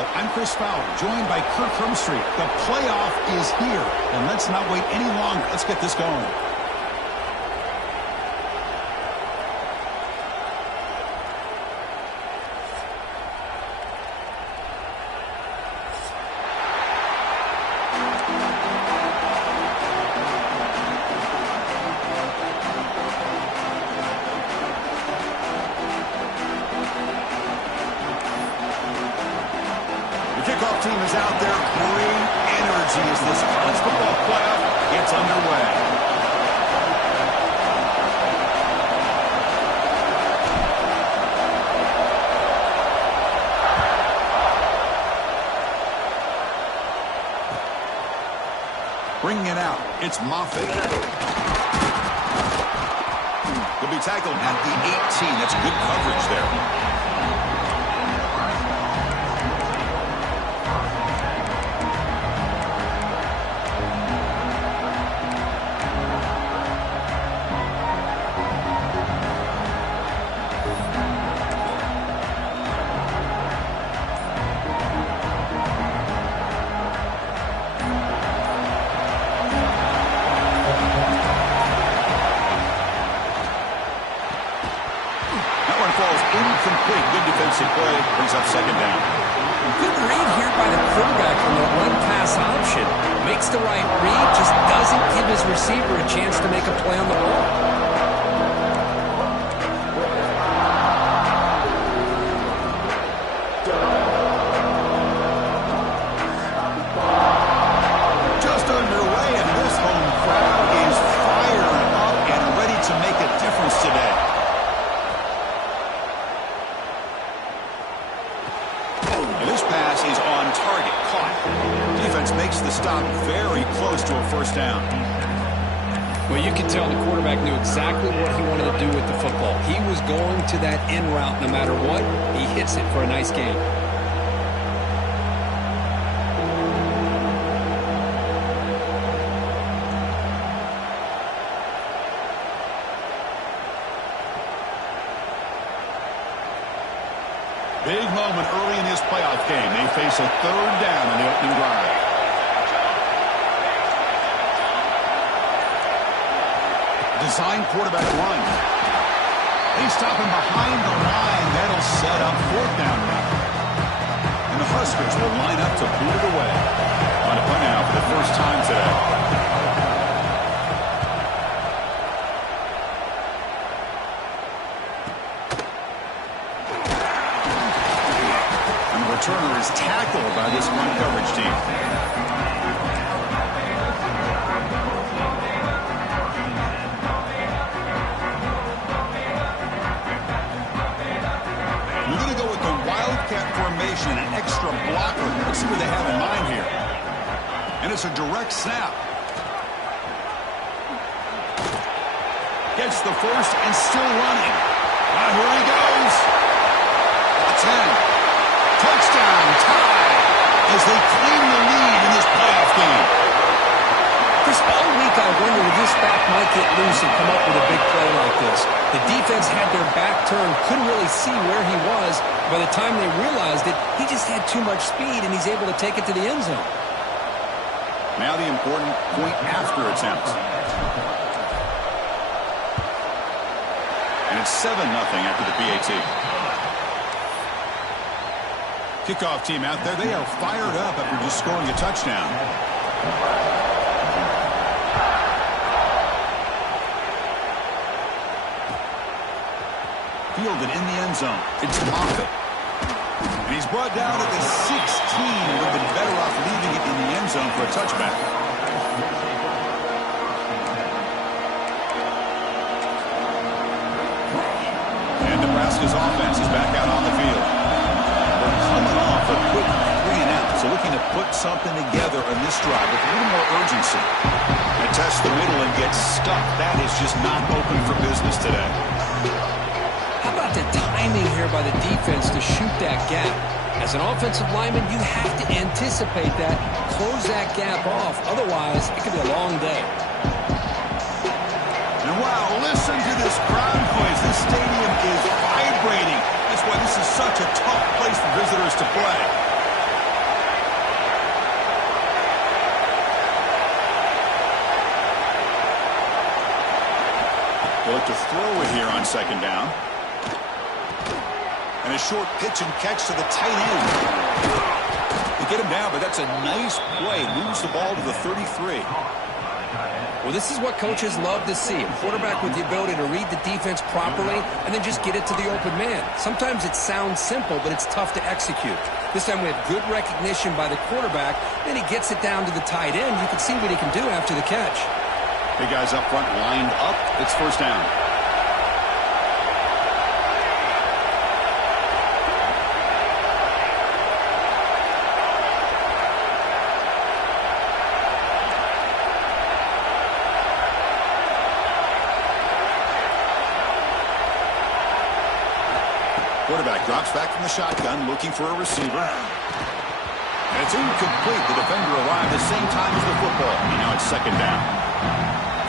Football. I'm Chris Fowler, joined by Kirk Hermstreet. The playoff is here, and let's not wait any longer. Let's get this going. The kickoff team is out there. Great energy as this college football playoff gets underway. Bringing it out, it's Moffitt. He'll be tackled at the 18. That's good coverage there. Incomplete. Good defensive play. Brings up second down. Good read here by the quarterback on the run-pass option. Makes the right read, just doesn't give his receiver a chance to make a play on the ball. Just underway, and this home crowd is fired up and ready to make a difference today. This pass is on target, caught. Defense makes the stop very close to a first down. Well, you can tell the quarterback knew exactly what he wanted to do with the football. He was going to that in route no matter what. He hits it for a nice gain. Big moment early in his playoff game. They face a third down in the opening drive. Design quarterback run. They stop him behind the line. That'll set up fourth down run. And the Huskers will line up to boot it away. On a punt now for the first time today. Turner is tackled by this one coverage team. We're going to go with the Wildcat formation, an extra blocker. Let's see what they have in mind here. And it's a direct snap. Gets the first and still running. Here he goes. That's in. Touchdown, tie, as they claim the lead in this playoff game. Chris, all week I wondered if this back might get loose and come up with a big play like this. The defense had their back turned, couldn't really see where he was. By the time they realized it, he just had too much speed, and he's able to take it to the end zone. Now the important point after attempts. And it's 7-0 after the PAT. Kickoff team out there, they are fired up after just scoring a touchdown. Fielded in the end zone. It's Moffitt. And he's brought down at the 16. Would have been better off leaving it in the end zone for a touchback. And Nebraska's offense is back out on the field. Coming off a quick 3-and-out, so looking to put something together on this drive with a little more urgency. And test the middle and get stuck. That is just not open for business today. How about the timing here by the defense to shoot that gap? As an offensive lineman, you have to anticipate that, close that gap off. Otherwise, it could be a long day. And wow, listen to this crowd noise. This stadium is vibrating. That's why this is such a tough place for visitors to play. to throw it here on second down. And a short pitch and catch to the tight end. They get him down, but that's a nice play. Moves the ball to the 33. Well, this is what coaches love to see. A quarterback with the ability to read the defense properly and then just get it to the open man. Sometimes it sounds simple, but it's tough to execute. This time we have good recognition by the quarterback. Then he gets it down to the tight end. You can see what he can do after the catch. Big guys up front lined up. It's first down. Quarterback drops back from the shotgun, looking for a receiver. And it's incomplete. The defender arrived the same time as the football. And now it's second down.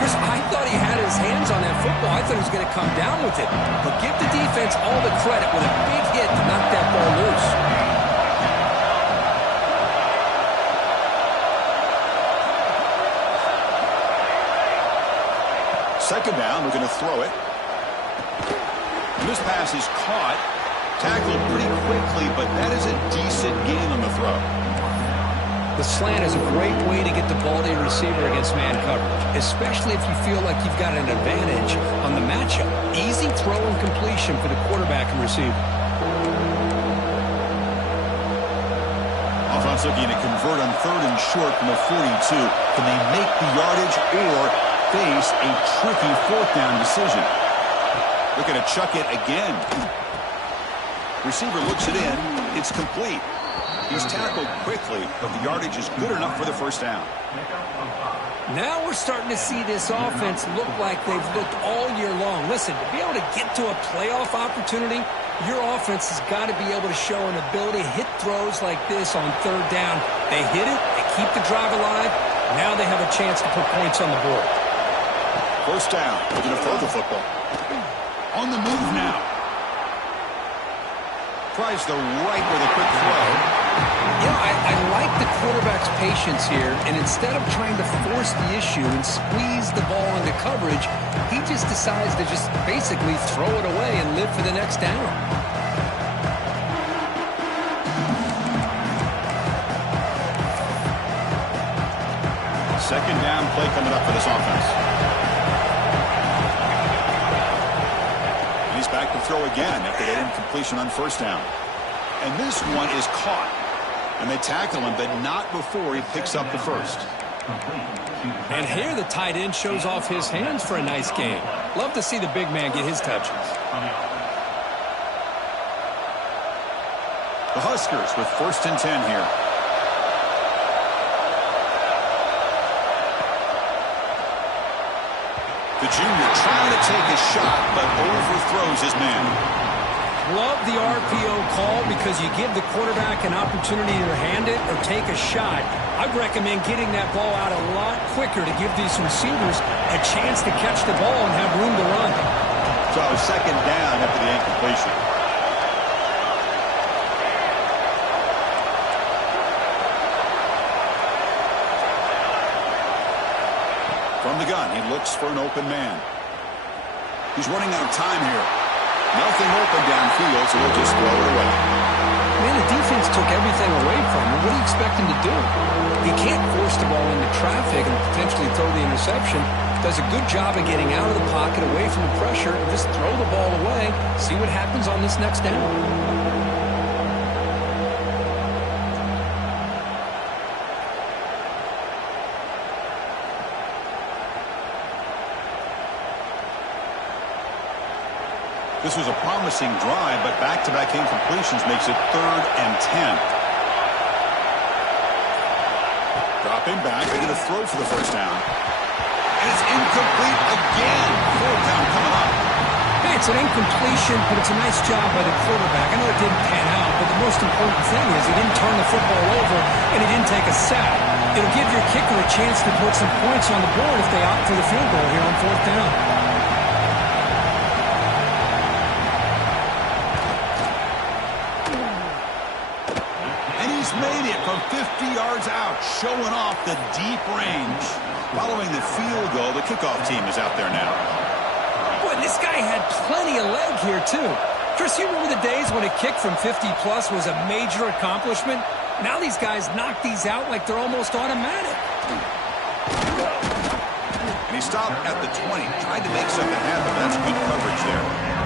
Chris, I thought he had his hands on that football. I thought he was going to come down with it. But give the defense all the credit with a big hit to knock that ball loose. Second down, we're going to throw it. And this pass is caught. Tackled pretty quickly, but that is a decent gain on the throw. The slant is a great way to get the ball to your receiver against man coverage, especially if you feel like you've got an advantage on the matchup. Easy throw and completion for the quarterback and receiver. Offense looking to convert on third and short from the 42. Can they make the yardage or face a tricky fourth down decision? Looking to chuck it again. Receiver looks it in. It's complete. He's tackled quickly, but the yardage is good enough for the first down. Now we're starting to see this offense look like they've looked all year long. Listen, to be able to get to a playoff opportunity, your offense has got to be able to show an ability to hit throws like this on third down. They hit it, they keep the drive alive. Now they have a chance to put points on the board. First down. They're going to throw the football. On the move now. Tries the right with a quick throw. Yeah, I like the quarterback's patience here, and instead of trying to force the issue and squeeze the ball into coverage, he just decides to just basically throw it away and live for the next down. Second down play coming up for this offense. And he's back to throw again after that incompletion on first down. And this one is caught. And they tackle him, but not before he picks up the first. And here the tight end shows off his hands for a nice game. Love to see the big man get his touches. The Huskers with 1st and 10 here. The junior trying to take a shot, but overthrows his man. Love the RPO call because you give the quarterback an opportunity to hand it or take a shot. I'd recommend getting that ball out a lot quicker to give these receivers a chance to catch the ball and have room to run. So second down after the incompletion. From the gun, he looks for an open man. He's running out of time here. Nothing open downfield, so he'll just throw it away. Man, the defense took everything away from him. What do you expect him to do? He can't force the ball into traffic and potentially throw the interception. Does a good job of getting out of the pocket, away from the pressure, and just throw the ball away. See what happens on this next down. This was a promising drive, but back-to-back incompletions makes it 3rd and 10. Dropping back, they're going to throw for the first down. And it's incomplete again. 4th down coming up. Hey, it's an incompletion, but it's a nice job by the quarterback. I know it didn't pan out, but the most important thing is he didn't turn the football over and he didn't take a sack. It'll give your kicker a chance to put some points on the board if they opt for the field goal here on 4th down. Made it from 50 yards out, showing off the deep range. Following the field goal, the kickoff team is out there now. Boy, this This guy had plenty of leg here, too. Chris, you remember the days when a kick from 50-plus was a major accomplishment? Now these guys knock these out like they're almost automatic. And he stopped at the 20. Tried to make something happen. That's good coverage there.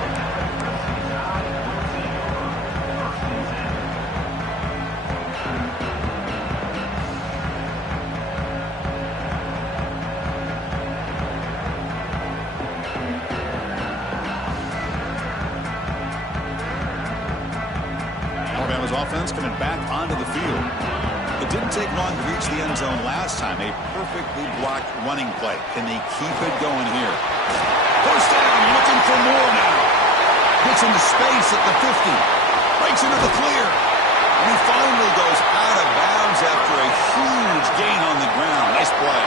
Alabama's offense coming back onto the field. It didn't take long to reach the end zone last time. A perfectly blocked running play. Can they keep it going here? First down, looking for more now. Gets into space at the 50. Breaks into the clear. And he finally goes out of bounds after a huge gain on the ground. Nice play.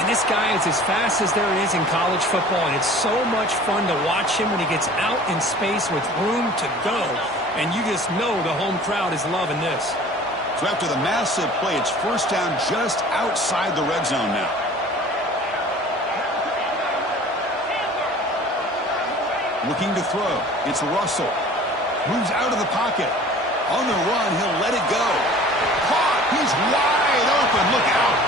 And this guy is as fast as there is in college football, and it's so much fun to watch him when he gets out in space with room to go. And you just know the home crowd is loving this. So after the massive play, it's first down just outside the red zone now. Looking to throw. It's Russell. Moves out of the pocket. On the run, he'll let it go. Caught. He's wide open. Look out.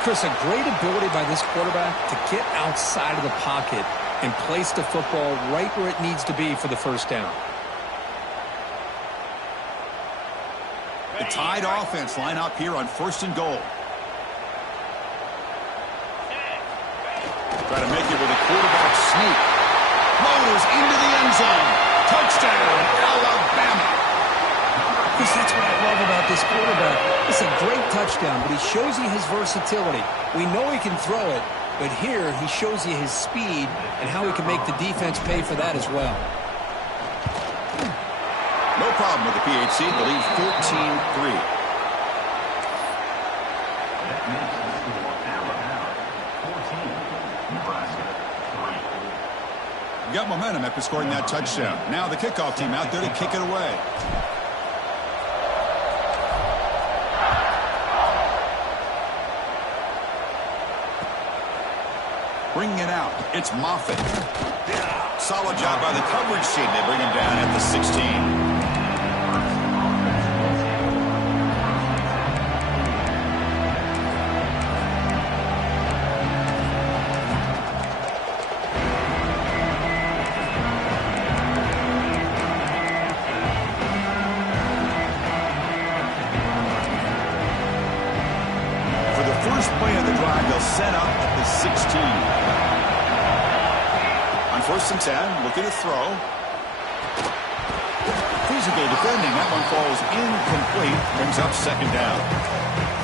Chris, a great ability by this quarterback to get outside of the pocket and place the football right where it needs to be for the first down. The tied offense line up here on first and goal. Try to make it with a quarterback sneak. Motors into the end zone. Touchdown, Alabama. Chris, that's what I love about this quarterback. It's a great touchdown, but he shows you his versatility. We know he can throw it, but here he shows you his speed and how he can make the defense pay for that as well. No problem with the PHC. The lead 14-3. Got momentum after scoring that touchdown. Now the kickoff team out there to kick it away. Bringing it out. It's Moffitt. Solid job by the coverage team. They bring him down at the 16. Set up at the 16. On first and 10, looking to throw. Physical defending. That one falls incomplete. Brings up second down.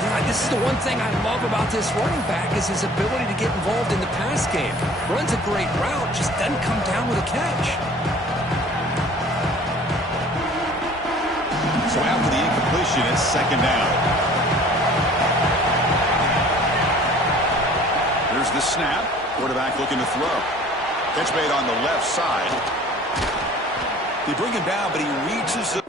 Yeah, this is the one thing I love about this running back is his ability to get involved in the pass game. Runs a great route, just doesn't come down with a catch. So after the incompletion, it's second down. Here's the snap. Quarterback looking to throw. Catch made on the left side. They bring him down, but he reaches the...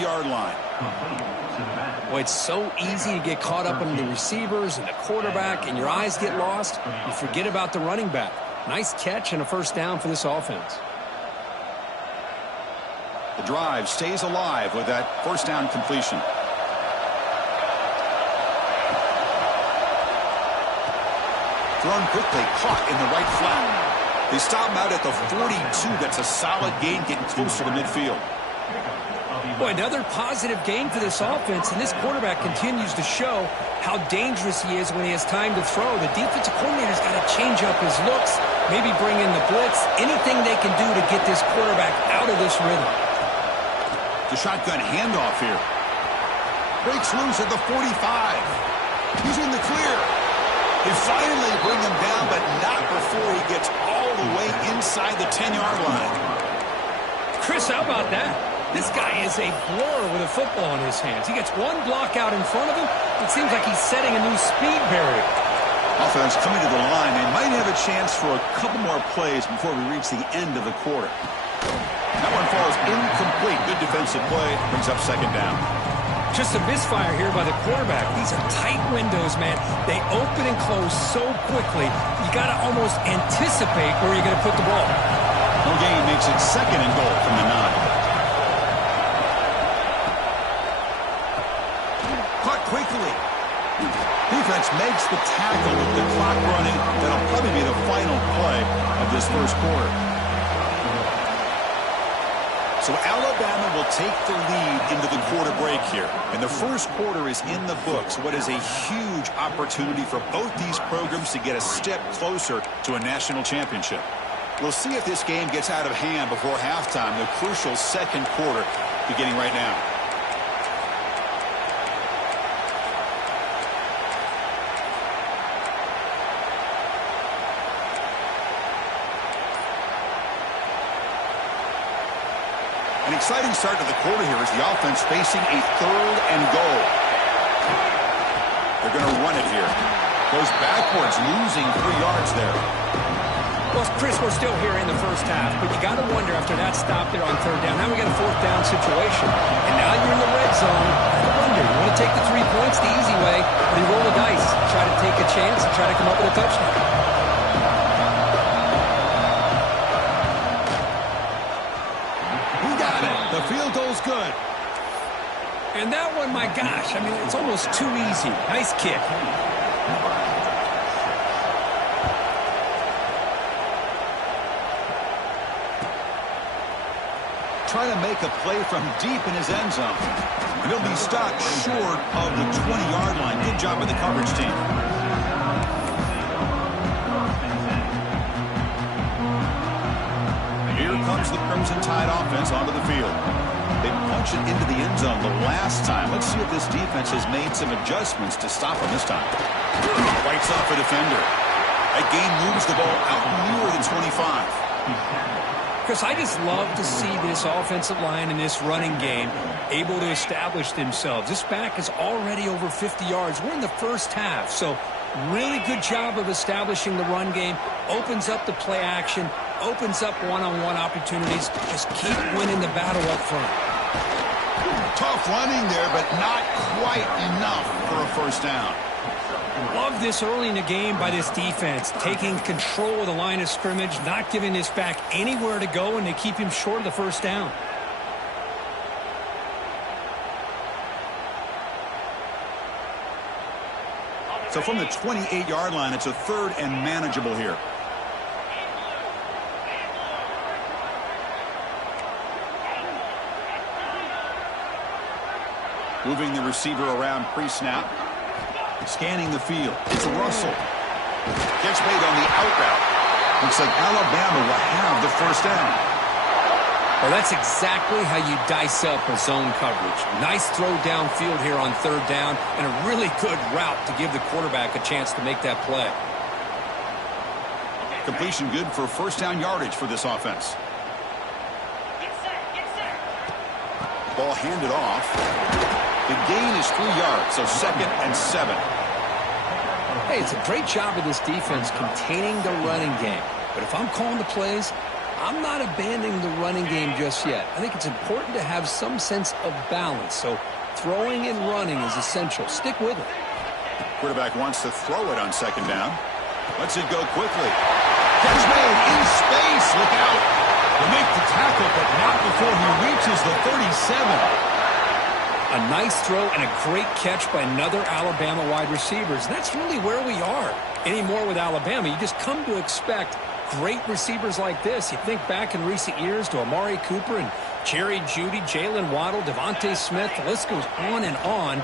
yard line. Well, it's so easy to get caught up in the receivers and the quarterback, and your eyes get lost. You forget about the running back. Nice catch and a first down for this offense. The drive stays alive with that first down completion. Thrown quickly, caught in the right flat. They stop him out at the 42. That's a solid gain, getting closer to midfield. Boy, another positive gain for this offense, and this quarterback continues to show how dangerous he is when he has time to throw. The defensive coordinator's got to change up his looks, maybe bring in the blitz, anything they can do to get this quarterback out of this rhythm. The shotgun handoff here. Breaks loose at the 45. He's in the clear. They finally bring him down, but not before he gets all the way inside the 10-yard line. Chris, how about that? This guy is a blur with a football in his hands. He gets one block out in front of him. It seems like he's setting a new speed barrier. Offense coming to the line. They might have a chance for a couple more plays before we reach the end of the quarter. That one falls incomplete. Good defensive play. Brings up second down. Just a misfire here by the quarterback. These are tight windows, man. They open and close so quickly. You got to almost anticipate where you're going to put the ball. No gain makes it second and goal from the 9. Caught quickly. Defense makes the tackle with the clock running. That'll probably be the final play of this first quarter. So Alabama will take the lead into the quarter break here. And the first quarter is in the books. What is a huge opportunity for both these programs to get a step closer to a national championship. We'll see if this game gets out of hand before halftime, the crucial second quarter beginning right now. An exciting start to the quarter here as the offense facing a third and goal. They're going to run it here. Goes backwards, losing 3 yards there. Well, Chris, we're still here in the first half, but you got to wonder after that stop there on third down. Now we got a fourth down situation, and now you're in the red zone. I wonder, you want to take the 3 points the easy way, or you roll the dice, try to take a chance, and try to come up with a touchdown. The field goal's good. And that one, my gosh, I mean, it's almost too easy. Nice kick. Trying to make a play from deep in his end zone. And he'll be stopped short of the 20-yard line. Good job by the coverage team. Here comes the Crimson Tide offense onto the field. They punch it into the end zone the last time. Let's see if this defense has made some adjustments to stop him this time. Fights off a defender. That gain moves the ball out nearer than 25. Chris, I just love to see this offensive line and this running game able to establish themselves. This back is already over 50 yards. We're in the first half, so really good job of establishing the run game. Opens up the play action, opens up one-on-one opportunities. Just keep winning the battle up front. Tough running there, but not quite enough for a first down. Love this early in the game by this defense, taking control of the line of scrimmage, not giving this back anywhere to go, and they keep him short of the first down. So from the 28-yard line, it's a third and manageable here. Moving the receiver around pre-snap. Scanning the field. It's Russell. Gets made on the out route. Looks like Alabama will have the first down. Well, that's exactly how you dice up a zone coverage. Nice throw downfield here on third down, and a really good route to give the quarterback a chance to make that play. Completion good for first down yardage for this offense. Ball handed off. The gain is 3 yards, so 2nd and 7. Hey, it's a great job of this defense containing the running game. But if I'm calling the plays, I'm not abandoning the running game just yet. I think it's important to have some sense of balance. So throwing and running is essential. Stick with it. Quarterback wants to throw it on second down. Lets it go quickly. Catch made in space. Look out. They make the tackle, but not before he reaches the 37. A nice throw and a great catch by another Alabama wide receiver. That's really where we are. Anymore with Alabama, you just come to expect great receivers like this. You think back in recent years to Amari Cooper and Jerry Jeudy, Jalen Waddle, Devontae Smith. The list goes on and on.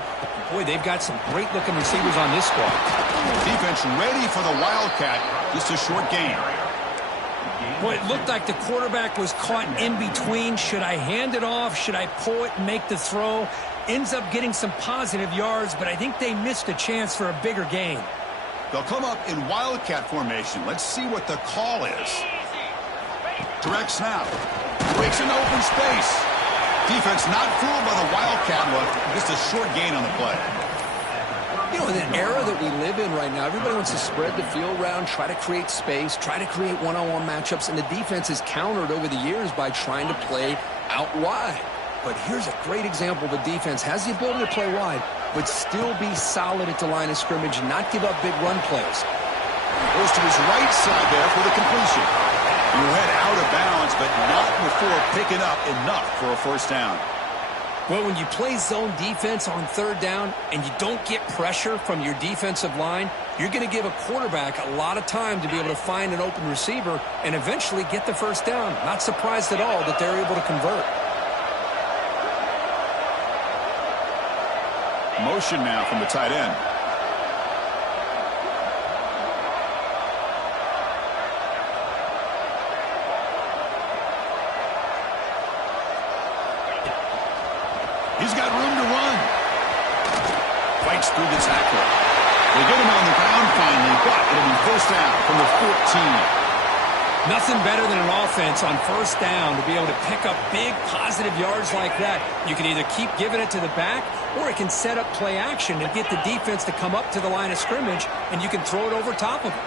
Boy, they've got some great-looking receivers on this squad. Defense ready for the Wildcat. Just a short gain. Boy, it looked like the quarterback was caught in between. Should I hand it off? Should I pull it and make the throw? Ends up getting some positive yards, but I think they missed a chance for a bigger gain. They'll come up in Wildcat formation. Let's see what the call is. Direct snap. Breaks into open space. Defense not fooled by the Wildcat look. Just a short gain on the play. You know, in the era that we live in right now, everybody wants to spread the field around, try to create space, try to create one-on-one matchups, and the defense has countered over the years by trying to play out wide. But here's a great example. The defense has the ability to play wide, but still be solid at the line of scrimmage and not give up big run plays. Goes to his right side there for the completion. You head out of bounds, but not before picking up enough for a first down. Well, when you play zone defense on third down and you don't get pressure from your defensive line, you're going to give a quarterback a lot of time to be able to find an open receiver and eventually get the first down. Not surprised at all that they're able to convert. Motion now from the tight end. He's got room to run. Fights through the tackle. They get him on the ground finally, but it'll be first down from the 14. Nothing better than an offense on first down to be able to pick up big positive yards like that. You can either keep giving it to the back, or it can set up play action and get the defense to come up to the line of scrimmage, and you can throw it over top of it.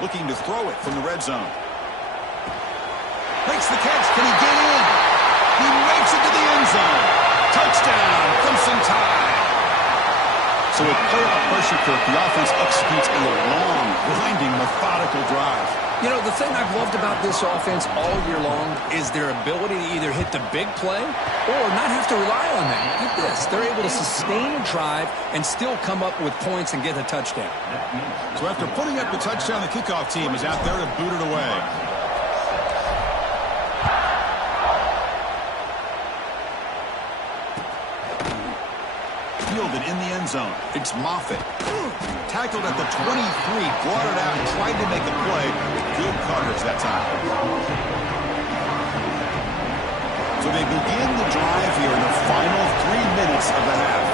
Looking to throw it from the red zone. Makes the catch. Can he get in? He makes it to the end zone. Touchdown, Crimson Tide. So with playoff pressure, Kirk, the offense executes a long, grinding, methodical drive. You know, the thing I've loved about this offense all year long is their ability to either hit the big play or not have to rely on that. Get this. They're able to sustain a drive and still come up with points and get a touchdown. So after putting up the touchdown, the kickoff team is out there to boot it away. Fielded in the end zone. It's Moffitt. Tackled at the 23, brought it out and tried to make a play. Good coverage that time. So they begin the drive here in the final 3 minutes of the half.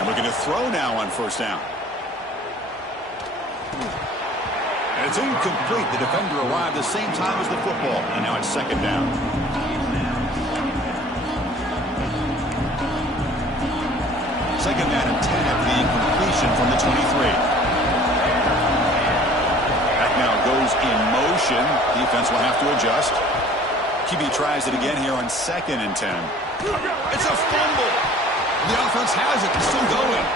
And we're going to throw now on first down. And it's incomplete. The defender arrived the same time as the football. And now it's second down. Second down and 10 after the incompletion from the 23. That now goes in motion. Defense will have to adjust. QB tries it again here on second and 10. It's a fumble. The offense has it. It's still going.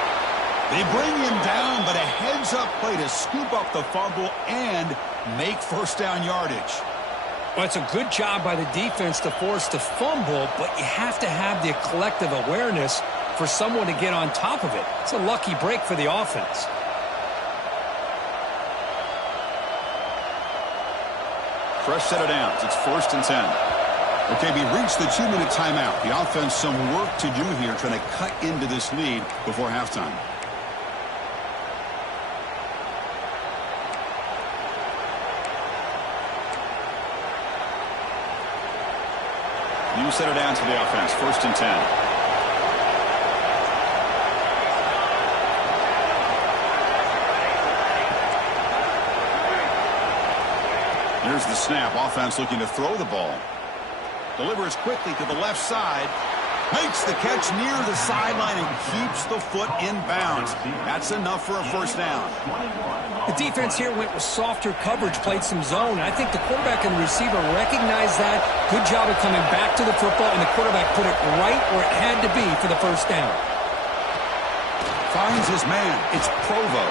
They bring him down, but a heads-up play to scoop up the fumble and make first down yardage. Well, it's a good job by the defense to force the fumble, but you have to have the collective awareness for someone to get on top of it. It's a lucky break for the offense. Fresh set of downs. It's first and 10. Okay, we reached the 2-minute timeout. The offense some work to do here, trying to cut into this lead before halftime. New set of downs for the offense. First and 10. Here's the snap. Offense looking to throw the ball. Delivers quickly to the left side. Makes the catch near the sideline and keeps the foot in bounds. That's enough for a first down. The defense here went with softer coverage, played some zone. I think the quarterback and the receiver recognized that. Good job of coming back to the football, and the quarterback put it right where it had to be for the first down. Finds his man. It's Provo.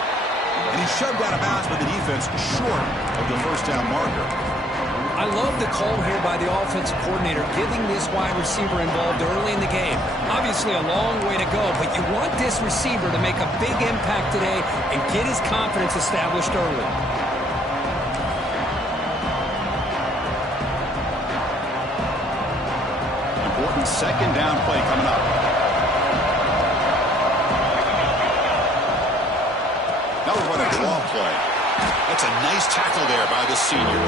And he's shoved out of bounds by the defense short of the first down marker. I I love the call here by the offensive coordinator, getting this wide receiver involved early in the game. Obviously a long way to go, but you want this receiver to make a big impact today and get his confidence established early. Important second down play coming up. Now we're running a draw play. That's a nice tackle there by the senior.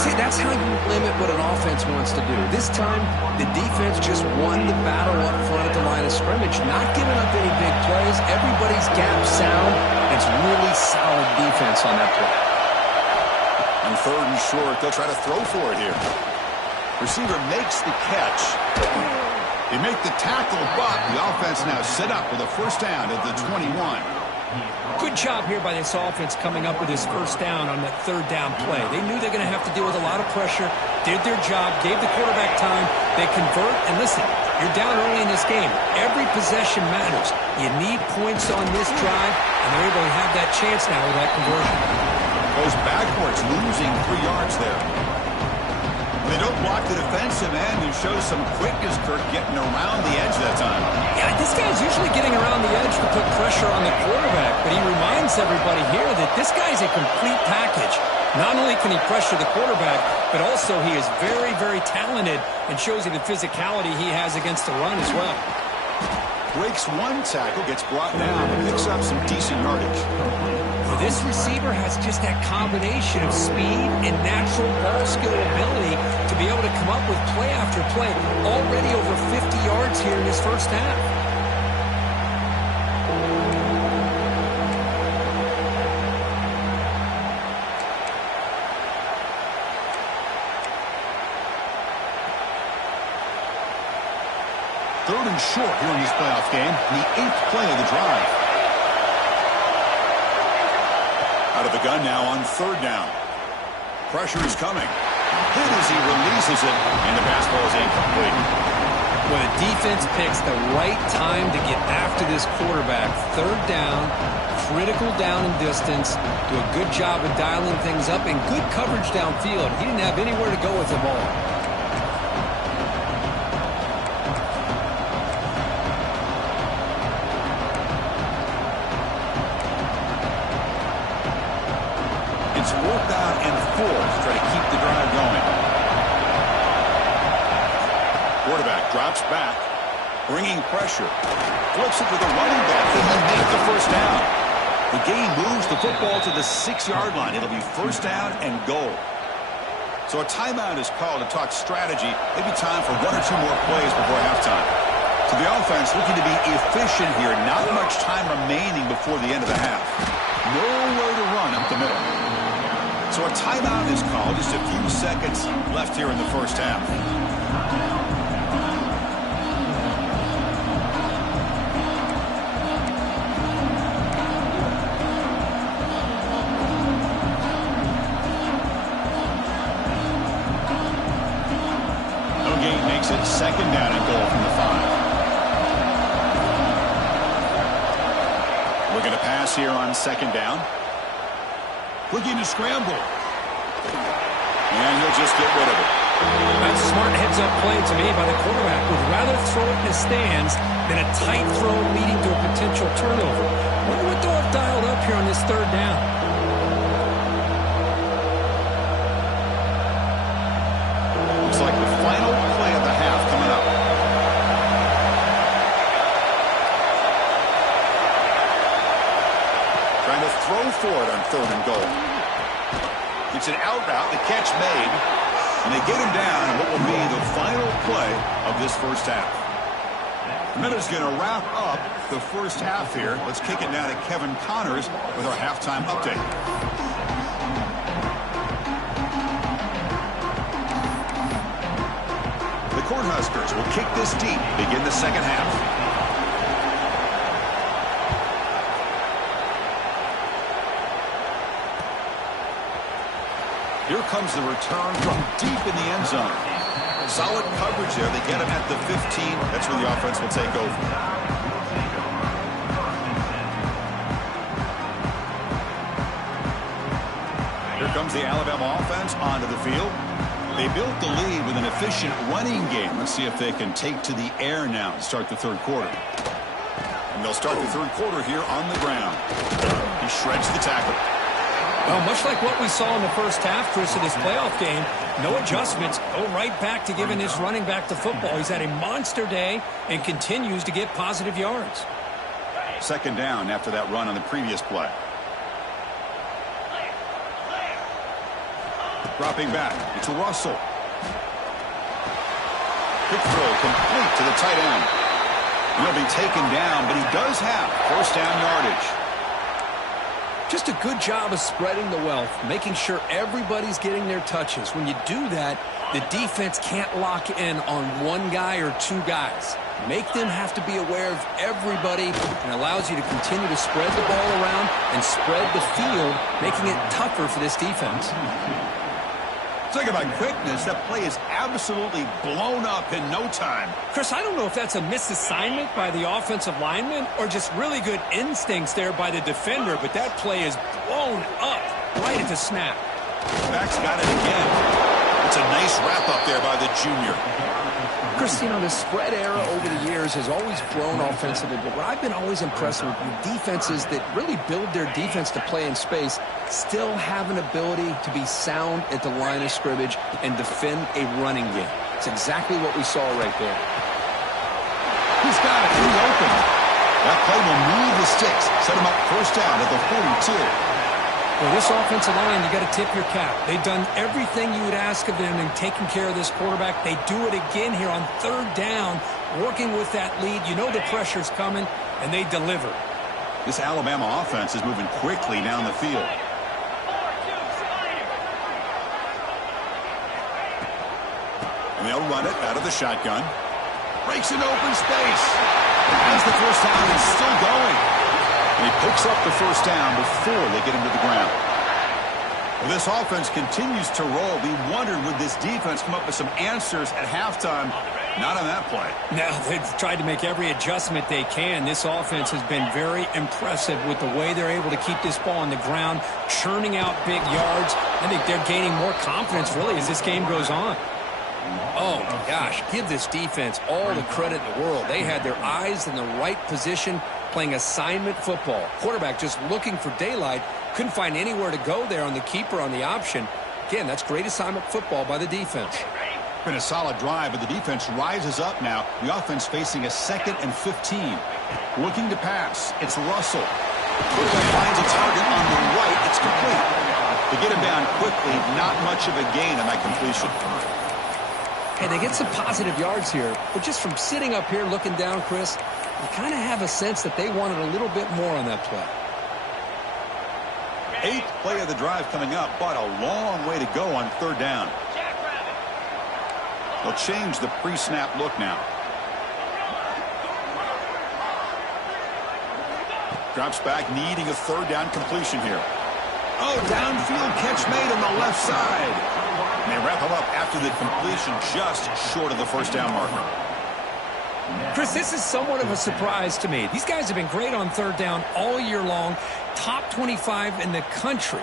See, that's how you limit what an offense wants to do. This time, the defense just won the battle up front at the line of scrimmage, not giving up any big plays. Everybody's gap sound. It's really solid defense on that play. On third and short, they'll try to throw for it here. Receiver makes the catch. They make the tackle, but the offense now set up with a first down at the 21. Good job here by this offense coming up with his first down on that third down play. They knew they're going to have to deal with a lot of pressure, did their job, gave the quarterback time. They convert, and listen, you're down early in this game. Every possession matters. You need points on this drive, and they're able to have that chance now with that conversion. Goes backwards, losing 3 yards there. They don't block the defensive end and shows some quickness, Kirk, getting around the edge that time. Yeah, this guy's usually getting around the edge to put pressure on the quarterback, but he reminds everybody here that this guy's a complete package. Not only can he pressure the quarterback, but also he is very, very talented and shows you the physicality he has against the run as well. Breaks one tackle, gets brought down, and picks up some decent yardage. Well, this receiver has just that combination of speed and natural ball skill ability to be able to come up with play after play. Already over 50 yards here in this first half. Third and short here in this playoff game, the 8th play of the drive. Out of the gun now on third down. Pressure is coming. Hit as he releases it, and the pass ball is incomplete. Well, the defense picks the right time to get after this quarterback. Third down, critical down and distance. Do a good job of dialing things up, and good coverage downfield. He didn't have anywhere to go with the ball. It's 4th down and 4 to try to keep the drive going. Quarterback drops back, bringing pressure. Flips it to the running back, and he makes the first down. The game moves the football to the 6-yard line. It'll be first down and goal. So a timeout is called to talk strategy. Maybe time for 1 or 2 more plays before halftime. So the offense looking to be efficient here. Not much time remaining before the end of the half. Nowhere to run up the middle. So a timeout is called. Just a few seconds left here in the first half. No gain makes it second down and goal from the 5. We're going to pass here on second down. Looking to scramble. And he'll just get rid of it. That's a smart heads-up play to me by the quarterback. Would rather throw it in the stands than a tight throw leading to a potential turnover. Wonder what they'll have dialed up here on this third down. Looks like the final play of the half coming up. Trying to throw for it on third and goal. It's an out route, the catch made, and they get him down in what will be the final play of this first half. The Minute's going to wrap up the first half here. Let's kick it now to Kevin Connors with our halftime update. The Cornhuskers will kick this deep, begin the second half. Here comes the return from deep in the end zone. Solid coverage there. They get him at the 15. That's where the offense will take over. Here comes the Alabama offense onto the field. They built the lead with an efficient running game. Let's see if they can take to the air now to start the third quarter. And they'll start the third quarter here on the ground. He shreds the tackle. Well, much like what we saw in the first half, Chris, of this playoff game, no adjustments. Go right back to giving his running back the football. He's had a monster day and continues to get positive yards. Second down after that run on the previous play. Dropping back. It's Russell. Quick throw complete to the tight end. And he'll be taken down, but he does have first down yardage. Just a good job of spreading the wealth, making sure everybody's getting their touches. When you do that, the defense can't lock in on one guy or two guys. Make them have to be aware of everybody, and allows you to continue to spread the ball around and spread the field, making it tougher for this defense. Talk about quickness. That play is absolutely blown up in no time. Chris, I don't know if that's a misassignment by the offensive lineman or just really good instincts there by the defender, but that play is blown up right at the snap. Back's got it again. It's a nice wrap-up there by the junior. Chris, you know, the spread era over the years has always grown offensively, but what I've been always impressed with defenses that really build their defense to play in space still have an ability to be sound at the line of scrimmage and defend a running game. It's exactly what we saw right there. He's got it in the open. That play will move the sticks, set him up first down at the 42. Well, this offensive line, you got to tip your cap. They've done everything you would ask of them in taking care of this quarterback. They do it again here on third down, working with that lead. You know the pressure's coming, and they deliver. This Alabama offense is moving quickly down the field. And they'll run it out of the shotgun. Breaks an open space. Has the first down and still going. And he picks up the first down before they get him to the ground. Well, this offense continues to roll. We wondered, would this defense come up with some answers at halftime? Not on that play. Now, they've tried to make every adjustment they can. This offense has been very impressive with the way they're able to keep this ball on the ground, churning out big yards. I think they're gaining more confidence, really, as this game goes on. Oh, my gosh, give this defense all the credit in the world. They had their eyes in the right position, playing assignment football. Quarterback just looking for daylight. Couldn't find anywhere to go there on the keeper on the option. Again, that's great assignment football by the defense. Been a solid drive, but the defense rises up now. The offense facing a 2nd and 15. Looking to pass. It's Russell. Quarterback finds a target on the right. It's complete. They get him down quickly. Not much of a gain on that completion. Hey, they get some positive yards here, but just from sitting up here looking down, Chris, you kind of have a sense that they wanted a little bit more on that play. 8th play of the drive coming up, but a long way to go on third down. They'll change the pre-snap look now. Drops back, needing a third down completion here. Oh, downfield catch made on the left side. And they wrap him up after the completion, just short of the first down marker. Chris, this is somewhat of a surprise to me. These guys have been great on third down all year long, top 25 in the country,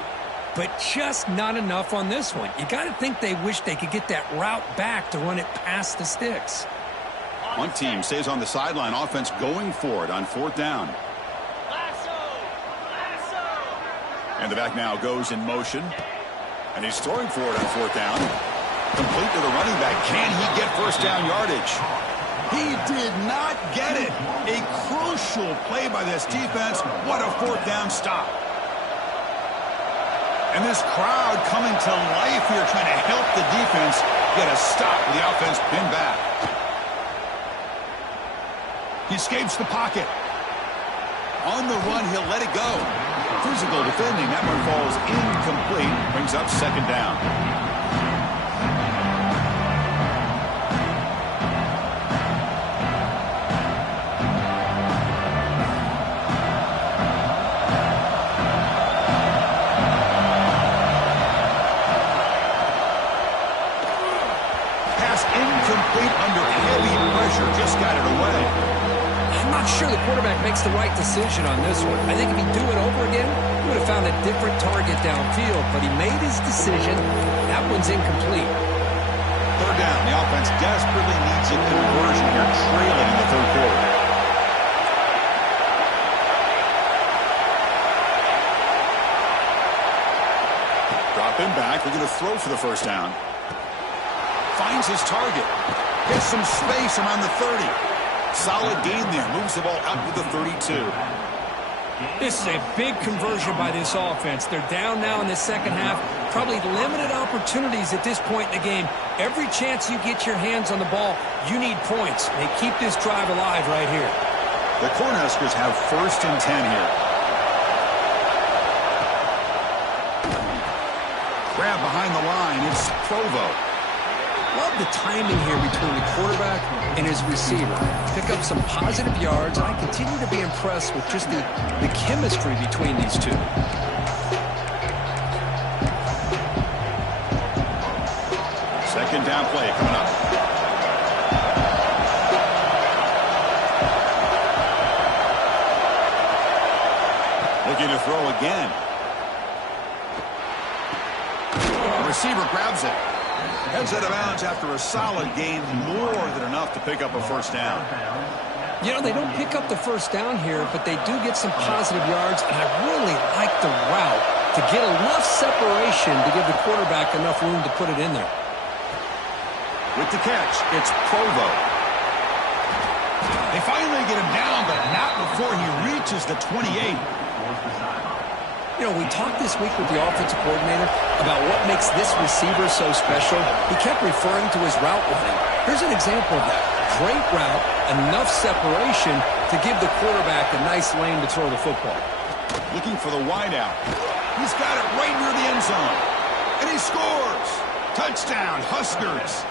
but just not enough on this one. You got to think they wish they could get that route back to run it past the sticks. One team stays on the sideline, offense going for it on fourth down. And the back now goes in motion. And he's throwing for it on fourth down. Complete to the running back. Can he get first down yardage? He did not get it. A crucial play by this defense. What a fourth down stop. And this crowd coming to life here, trying to help the defense get a stop with the offense pinned back. He escapes the pocket. On the run, he'll let it go. Physical defending. That one falls incomplete. Brings up second down. Pass incomplete under heavy pressure. Just got it away. I'm not sure the quarterback makes the right decision on this one. I think if he'd do it over again, he would have found a different target downfield, but he made his decision. That one's incomplete. Third down. The offense desperately needs a conversion here, trailing in the third quarter. Dropping back. We're going to throw for the first down. Finds his target. Gets some space around the 30. Solid gain there. Moves the ball out to the 32. This is a big conversion by this offense. They're down now in the second half. Probably limited opportunities at this point in the game. Every chance you get your hands on the ball, you need points. They keep this drive alive right here. The Cornhuskers have first and 10 here. Grab behind the line. It's Provo. Love the timing here between the quarterback and his receiver. Pick up some positive yards, and I continue to be impressed with just the chemistry between these two. Second down play coming up. Looking to throw again. The receiver grabs it. Heads out of bounds after a solid gain, more than enough to pick up a first down. You know, they don't pick up the first down here, but they do get some positive yards, and I really like the route to get enough separation to give the quarterback enough room to put it in there. With the catch, it's Provo. They finally get him down, but not before he reaches the 28. You know, we talked this week with the offensive coordinator about what makes this receiver so special. He kept referring to his route with him. Here's an example of that. Great route, enough separation to give the quarterback a nice lane to throw the football. Looking for the wideout. He's got it right near the end zone. And he scores. Touchdown, Huskers.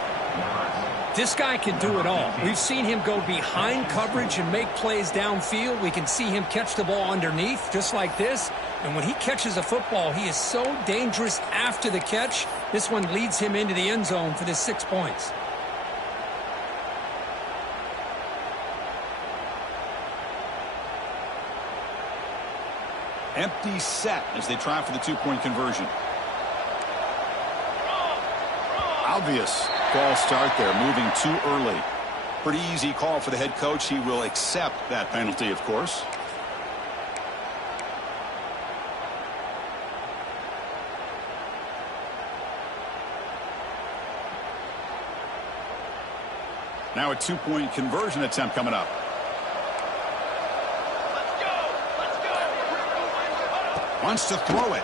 This guy can do it all. We've seen him go behind coverage and make plays downfield. We can see him catch the ball underneath, just like this. And when he catches a football, he is so dangerous after the catch. This one leads him into the end zone for the 6 points. Empty set as they try for the two-point conversion. Obvious false start there, moving too early. Pretty easy call for the head coach. He will accept that penalty, of course. Now a two-point conversion attempt coming up. Wants to throw it.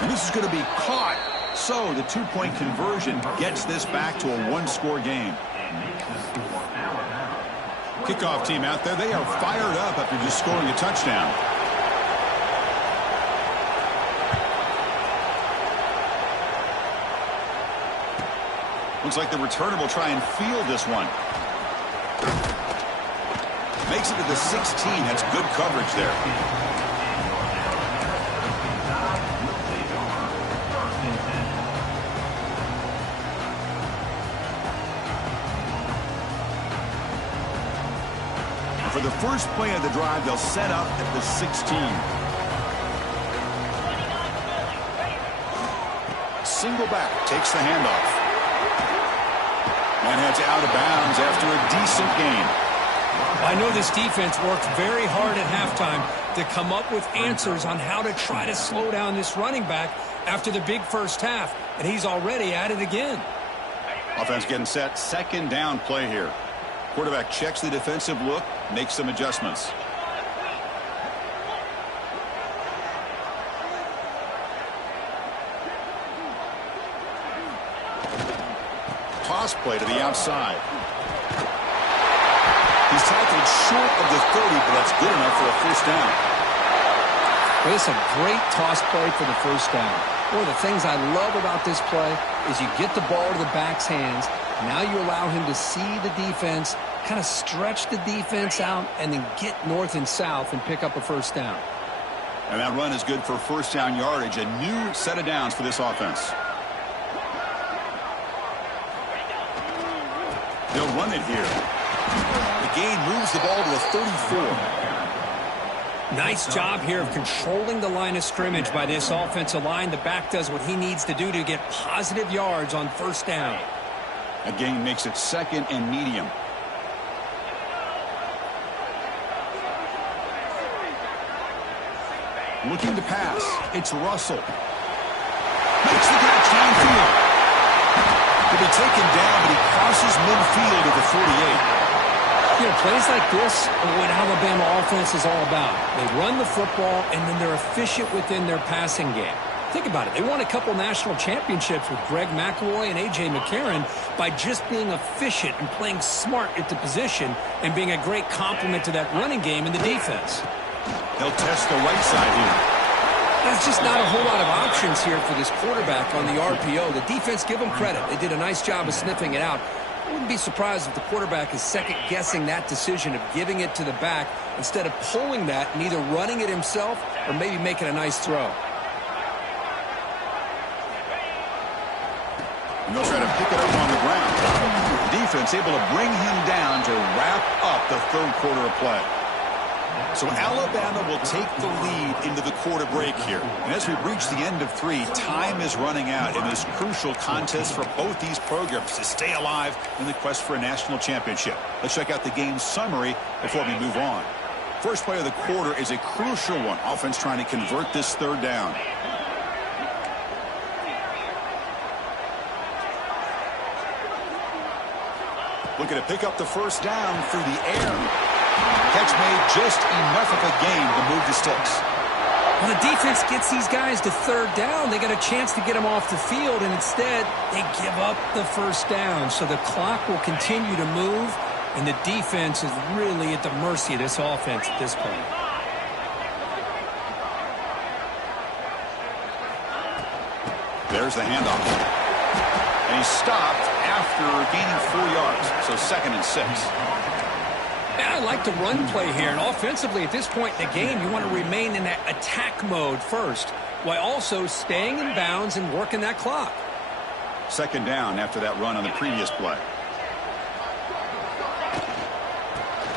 And this is going to be caught. So the two-point conversion gets this back to a one-score game. Kickoff team out there. They are fired up after just scoring a touchdown. Looks like the returner will try and field this one. Makes it to the 16. That's good coverage there. For the first play of the drive, they'll set up at the 16. Single back, takes the handoff. And heads out of bounds after a decent gain. I know this defense worked very hard at halftime to come up with answers on how to try to slow down this running back after the big first half, and he's already at it again. Offense getting set, second down play here. Quarterback checks the defensive look, makes some adjustments. Toss play to the outside. He's tackled short of the 30, but that's good enough for a first down. Well, it's a great toss play for the first down. One of the things I love about this play is you get the ball to the back's hands. Now you allow him to see the defense, kind of stretch the defense out, and then get north and south and pick up a first down. And that run is good for first down yardage. A new set of downs for this offense. They'll run it here. The gain moves the ball to the 34. Nice job here of controlling the line of scrimmage by this offensive line. The back does what he needs to do to get positive yards on first down. A gain makes it 2nd and medium. Looking to pass. It's Russell. Makes the catch downfield. He'll be taken down, but he crosses midfield at the 48. You know, plays like this are what Alabama offense is all about. They run the football, and then they're efficient within their passing game. Think about it. They won a couple national championships with Greg McElroy and A.J. McCarron by just being efficient and playing smart at the position and being a great complement to that running game in the defense. They'll test the right side here. There's just not a whole lot of options here for this quarterback on the RPO. The defense, give them credit. They did a nice job of sniffing it out. I wouldn't be surprised if the quarterback is second-guessing that decision of giving it to the back instead of pulling that and either running it himself or maybe making a nice throw. And they'll try to pick it up on the ground. The defense able to bring him down to wrap up the third quarter of play. So Alabama will take the lead into the quarter break here. And as we reach the end of 3, time is running out in this crucial contest for both these programs to stay alive in the quest for a national championship. Let's check out the game summary before we move on. First play of the quarter is a crucial one. Offense trying to convert this third down. Looking to pick up the first down through the air. Catch made just enough of a gain to move the sticks. When the defense gets these guys to third down, they got a chance to get them off the field, and instead they give up the first down. So the clock will continue to move, and the defense is really at the mercy of this offense at this point. There's the handoff. And he's stopped after gaining 4 yards, so 2nd and 6. I like the run play here, and offensively at this point in the game, you want to remain in that attack mode first, while also staying in bounds and working that clock. 2nd down after that run on the previous play.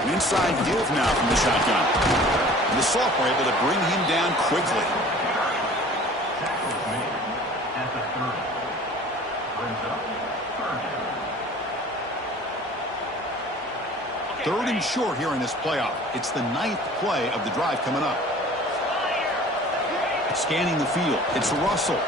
An inside give now from the shotgun. And the sophomore able to bring him down quickly. Third and short here in this playoff. It's the 9th play of the drive coming up. Scanning the field. It's Russell.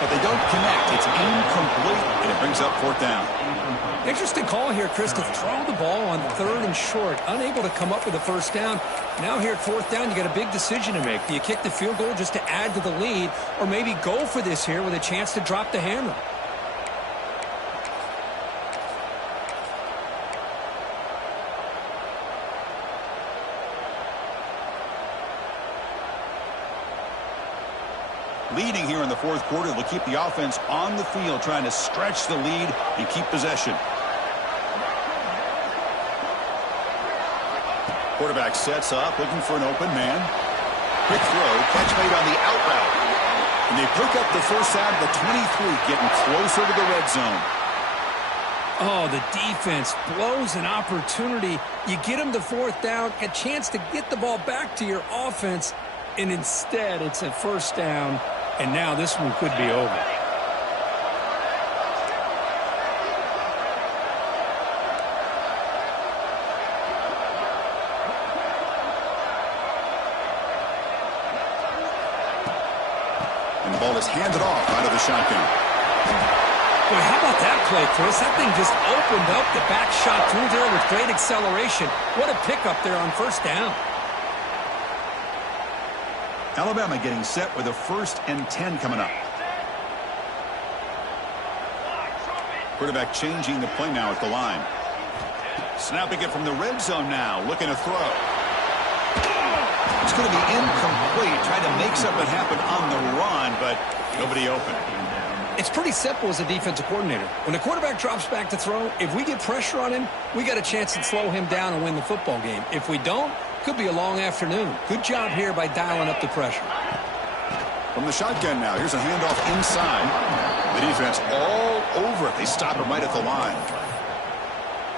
But they don't connect. It's incomplete, and it brings up 4th down. Interesting call here, Chris, to throw the ball on 3rd and short. Unable to come up with a first down. Now here at 4th down, you got a big decision to make. Do you kick the field goal just to add to the lead, or maybe go for this here with a chance to drop the hammer? Leading here in the 4th quarter, they'll keep the offense on the field, trying to stretch the lead and keep possession. Quarterback sets up, looking for an open man. Quick throw, catch made on the out route. And they pick up the first out of the 23, getting closer to the red zone. Oh, the defense blows an opportunity. You get them to 4th down, a chance to get the ball back to your offense, and instead it's a first down. And now this one could be over. And the ball is handed off out of the shotgun. Boy, how about that play, Chris? That thing just opened up. The back shot through there with great acceleration. What a pickup there on first down. Alabama getting set with a 1st and 10 coming up. Quarterback changing the play now at the line. Snapping it from the red zone now, looking to throw. It's going to be incomplete, trying to make something happen on the run, but nobody open. It's pretty simple as a defensive coordinator. When the quarterback drops back to throw, if we get pressure on him, we got a chance to slow him down and win the football game. If we don't, could be a long afternoon. Good job here by dialing up the pressure. From the shotgun now, here's a handoff inside. The defense all over it. They stop him right at the line.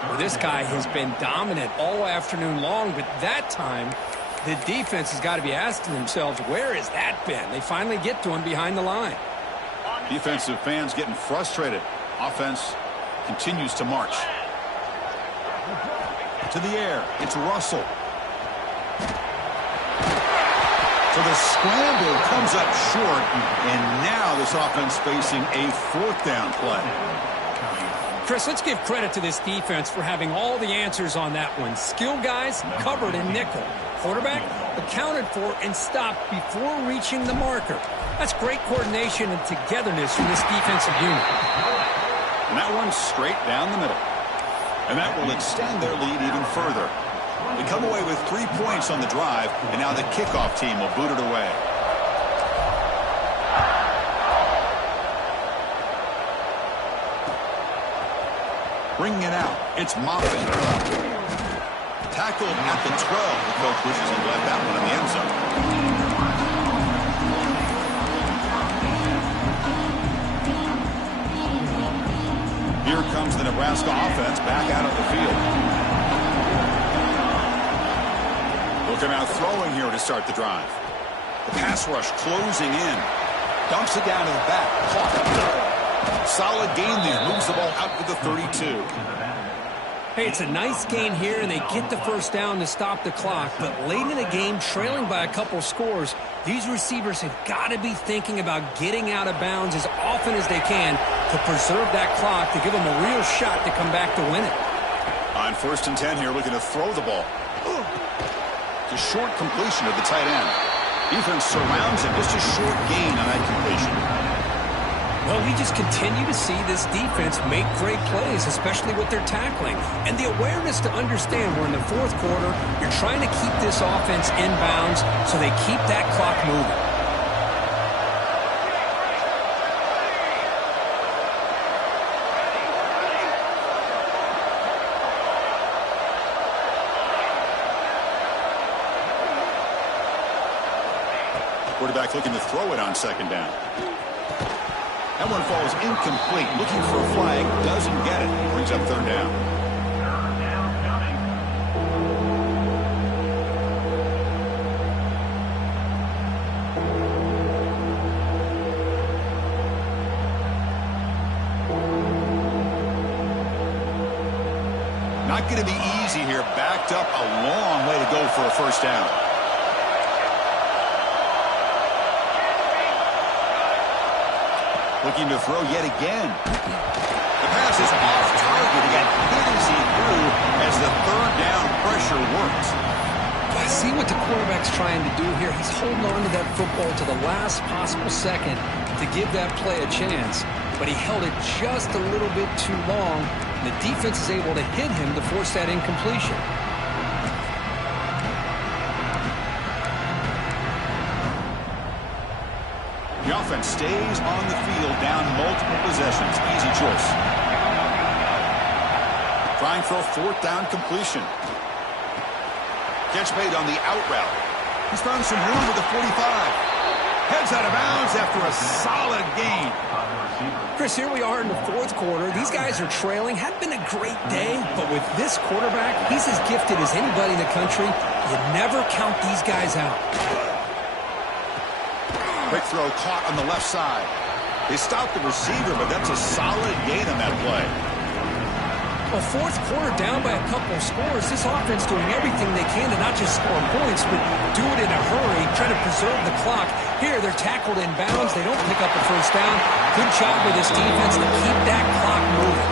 Well, this guy has been dominant all afternoon long, but that time The defense has got to be asking themselves, where has that been? They finally get to him behind the line. Defensive fans getting frustrated. Offense continues to march. To the air. It's Russell. So the scramble comes up short, and now this offense facing a fourth down play. Chris, let's give credit to this defense for having all the answers on that one. Skill guys covered in nickel. Quarterback accounted for and stopped before reaching the marker. That's great coordination and togetherness from this defensive unit. And that one's straight down the middle. And that will extend their lead even further. They come away with 3 points on the drive, and now the kickoff team will boot it away. Bringing it out, it's Moffitt. Tackled at the 12. The coach wishes he left that one in the end zone. Here comes the Nebraska offense back out of the field. Looking out throwing here to start the drive. The pass rush closing in. Dumps it down to the back. Caught. Solid gain there. Moves the ball out to the 32. Hey, it's a nice gain here, and they get the first down to stop the clock. But late in the game, trailing by a couple scores, these receivers have got to be thinking about getting out of bounds as often as they can to preserve that clock, to give them a real shot to come back to win it. On 1st and 10 here, looking to throw the ball. It's a short completion of the tight end. Defense surrounds him. Just a short gain on that completion. Well, we just continue to see this defense make great plays, especially with their tackling. And the awareness to understand we're in the fourth quarter, you're trying to keep this offense in bounds so they keep that clock moving. Quarterback looking to throw it on 2nd down. That one falls incomplete. Looking for a flag. Doesn't get it. Brings up 3rd down. Not going to be easy here. Backed up a long way to go for a 1st down. Looking to throw yet again. The pass is off target. He got hit as he threw as the 3rd down pressure works. I see what the quarterback's trying to do here. He's holding on to that football to the last possible second to give that play a chance. But he held it just a little bit too long. The defense is able to hit him to force that incompletion. The offense stays on the field, down multiple possessions. Easy choice. Trying for a 4th down completion. Catch made on the out route. He's found some room with the 45. Heads out of bounds after a solid gain. Chris, here we are in the 4th quarter. These guys are trailing. Hadn't been a great day, but with this quarterback, he's as gifted as anybody in the country. You never count these guys out. Quick throw caught on the left side. They stopped the receiver, but that's a solid gain on that play. Well, 4th quarter down by a couple of scores. This offense doing everything they can to not just score points, but do it in a hurry, trying to preserve the clock. Here, they're tackled in bounds. They don't pick up the 1st down. Good job with this defense to keep that clock moving.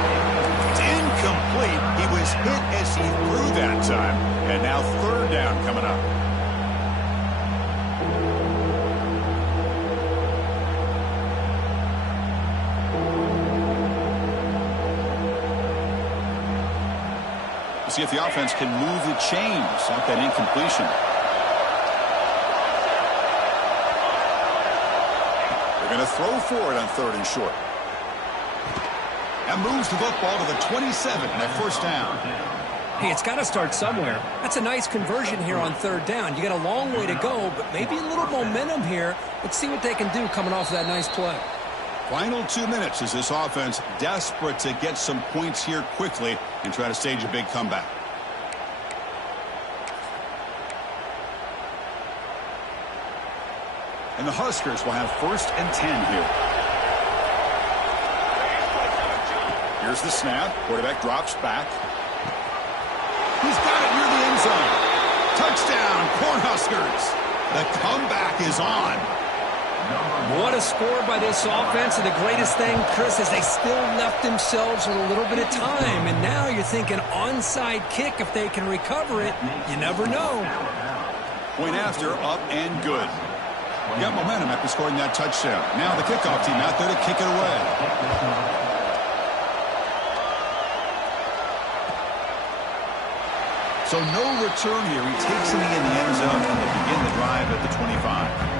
It's incomplete. He was hit as he threw that time. And now 3rd down coming up. See if the offense can move the chains off that incompletion. They're going to throw for it on 3rd and short. That moves the football to the 27 and a 1st down. Hey, it's got to start somewhere. That's a nice conversion here on 3rd down. You got a long way to go, but maybe a little momentum here. Let's see what they can do coming off of that nice play. Final 2 minutes as this offense desperate to get some points here quickly and try to stage a big comeback. And the Huskers will have 1st and 10 here. Here's the snap. Quarterback drops back. He's got it near the end zone. Touchdown, Cornhuskers. The comeback is on. What a score by this offense. And the greatest thing, Chris, is they still left themselves with a little bit of time. And now you're thinking onside kick. If they can recover it, you never know. Point after, up and good. Got momentum after scoring that touchdown. Now the kickoff team out there to kick it away. So no return here. He takes it in the end zone and they begin the drive at the 25.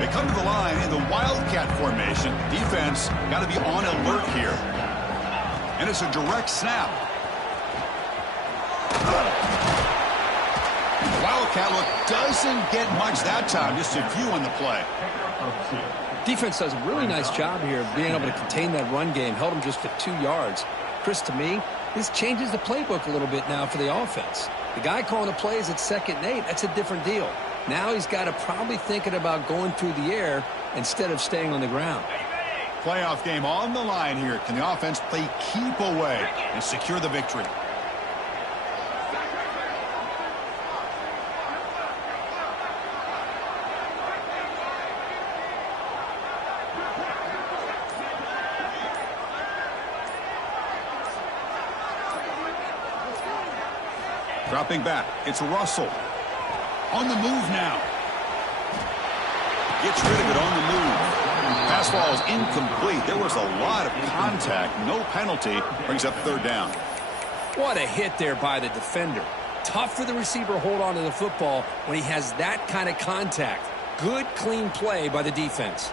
They come to the line in the Wildcat formation. Defense got to be on alert here. And it's a direct snap. The Wildcat look doesn't get much that time. Just a few on the play. Defense does a really nice job here of being able to contain that run game. Held them just for 2 yards. Chris, to me, this changes the playbook a little bit now for the offense. The guy calling the plays at 2nd and 8, that's a different deal. Now he's got to probably thinking about going through the air instead of staying on the ground. Playoff game on the line here. Can the offense play keep away and secure the victory? Dropping back. It's Russell. On the move now. Gets rid of it on the move. Pass ball is incomplete. There was a lot of contact. No penalty. Brings up 3rd down. What a hit there by the defender. Tough for the receiver to hold on to the football when he has that kind of contact. Good, clean play by the defense.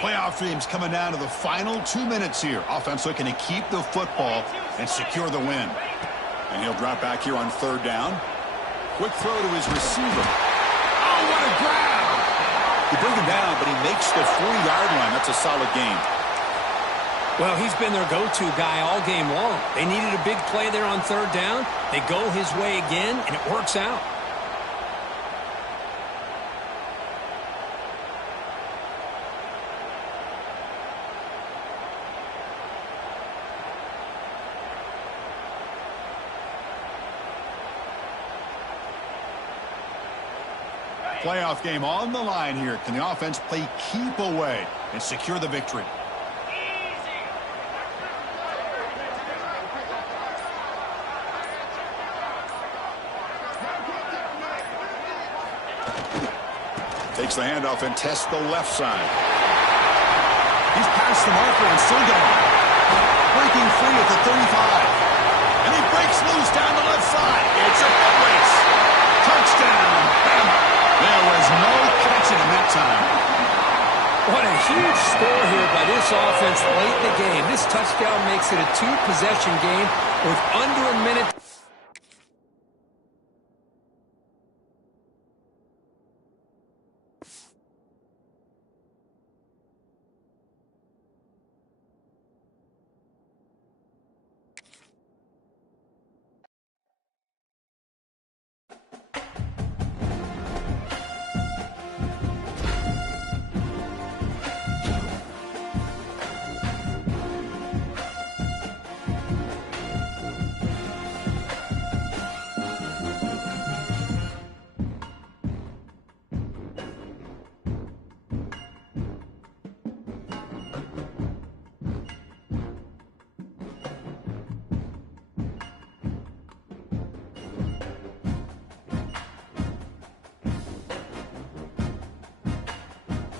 Playoff dreams coming down to the final 2 minutes here. Offense looking to keep the football and secure the win. And he'll drop back here on 3rd down. Quick throw to his receiver. Oh, what a grab! They bring him down, but he makes the 40-yard line. That's a solid gain. Well, he's been their go-to guy all game long. They needed a big play there on 3rd down. They go his way again, and it works out. Playoff game on the line here. Can the offense play keep away and secure the victory? Takes the handoff and tests the left side. He's past the marker and still going. Breaking free at the 35. And he breaks loose down the left side. It's a foot race. Touchdown, Bama. There was no catching him that time. What a huge score here by this offense late in the game. This touchdown makes it a 2-possession game with under a minute.